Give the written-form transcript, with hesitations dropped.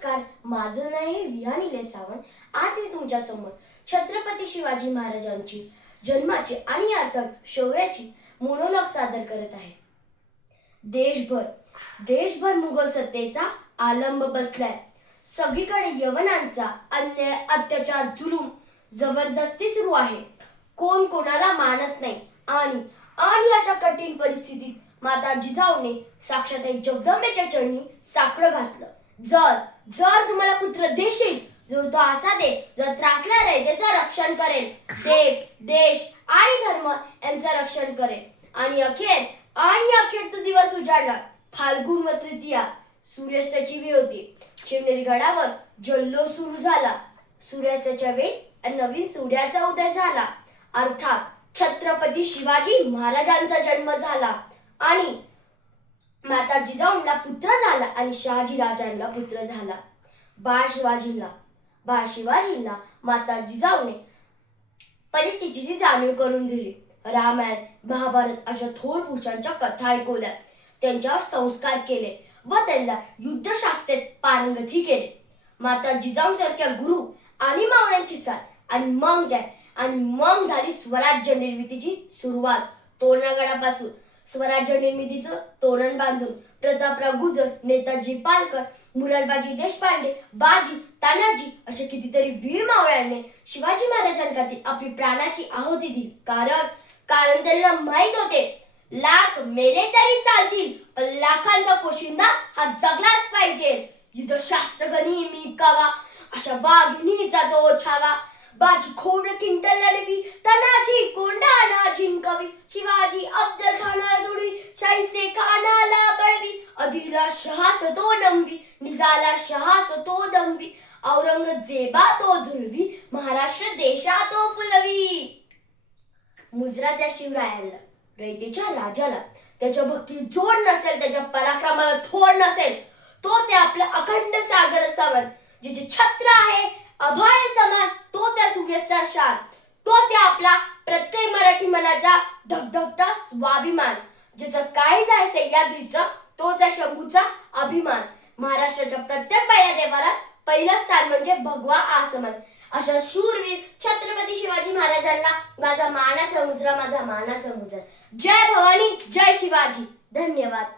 नमस्कार, माझं नाव आहे विहानी सावंत. आज मी तुमच्या समोर छत्रपती शिवाजी महाराजांची जन्माची आणि अर्थात शौर्याची मोनोलॉग सादर करत आहे. देशभर मुघल सत्तेचा आलंब बसलाय. सगळीकडे यवनांचा अन्याय, अत्याचार, जुलूम, जबरदस्ती सुरू आहे. कोण कोणाला मानत नाही आणि आणि अशा कठीण परिस्थितीत माता जिजाऊने साक्षात एक जगदंबेच्या चरणी साकडं घातलं. जर तुम्हाला पुत्र देशील, जो तो असा दे जो त्रासला राहील त्याचं रक्षण करेल, देश आणि धर्म यांचं रक्षण करेल. आणि अखेर तो दिवस उजाडला. फाल्गुन व तृतीया सूर्यास्ताची वेळ होती. शिवनेरी गडावर जल्लोष सुरू झाला. सूर्यास्ताच्या वेळी नवीन सूर्याचा उदय झाला. अर्थात छत्रपती शिवाजी महाराजांचा जन्म झाला आणि माता जिजाऊंना पुत्र झाला आणि शहाजी राजांना पुत्र झाला. बाळ शिवाजींना माता जिजाऊने परिस्थितीची जाणीव करून दिली. रामायण, महाभारत अशा थोर पुरुषांच्या कथा ऐकवल्या, त्यांच्यावर संस्कार केले व त्यांना युद्धशास्त्रात पारंगती केले. माता जिजाऊंसारख्या गुरु आणि मावळ्यांची साथ आणि मग झाली स्वराज्य निर्मितीची सुरुवात. तोरणागडापासून स्वराज्य निर्मितीचं तोरण बांधून प्रतापराव गुजर, नेताजी पालकर, मुरारबाजी देशपांडे, बाजी, तानाजी अशा कितीतरी वीर मावळ्यांनी शिवाजी महाराजांसाठी आपली प्राणाची आहुती दिली. कारण त्यांना माहित होते, लाख मेले तरी चालतील पण लाखांचा पोशिंदा हा जगलाच पाहिजे. युद्धशास्त्र गनिमी कावा, अशा वाघिणीचा तो छावा. बाजी खोड किंटल लढवी, तानाजी कोंडाणा जिंकवी. शिवाजी अफजल खानाला दुडी, शाहिस्ते खानाला बळवी. आदिला शहास तो नमवी, निजाला शहास तो दमवी. औरंगजेबा तो झुलवी, महाराष्ट्र देशा तो फुलवी. मुजरा त्या शिवरायांना, रयतेच्या राजाला, त्याच्या भक्तीत जोड नसेल, त्याच्या पराक्रमाला थोड नसेल, तोच आपला अखंड सागर सावर. जे छत्र आहे अभय समान, तो त्या सूर्याचा शान. तोच आपला प्रत्येक मराठी मनाचा धगधगता स्वाभिमान. ज्याचं काय जाय सह्याद्रीचा, तोच शंभूचा अभिमान. महाराष्ट्राच्या प्रत्येक पहिल्या देवारात पहिलं स्थान म्हणजे भगवा आसमान. अशा शूरवीर छत्रपती शिवाजी महाराजांना माझा मानाचा मुजरा. जय भवानी, जय शिवाजी. धन्यवाद.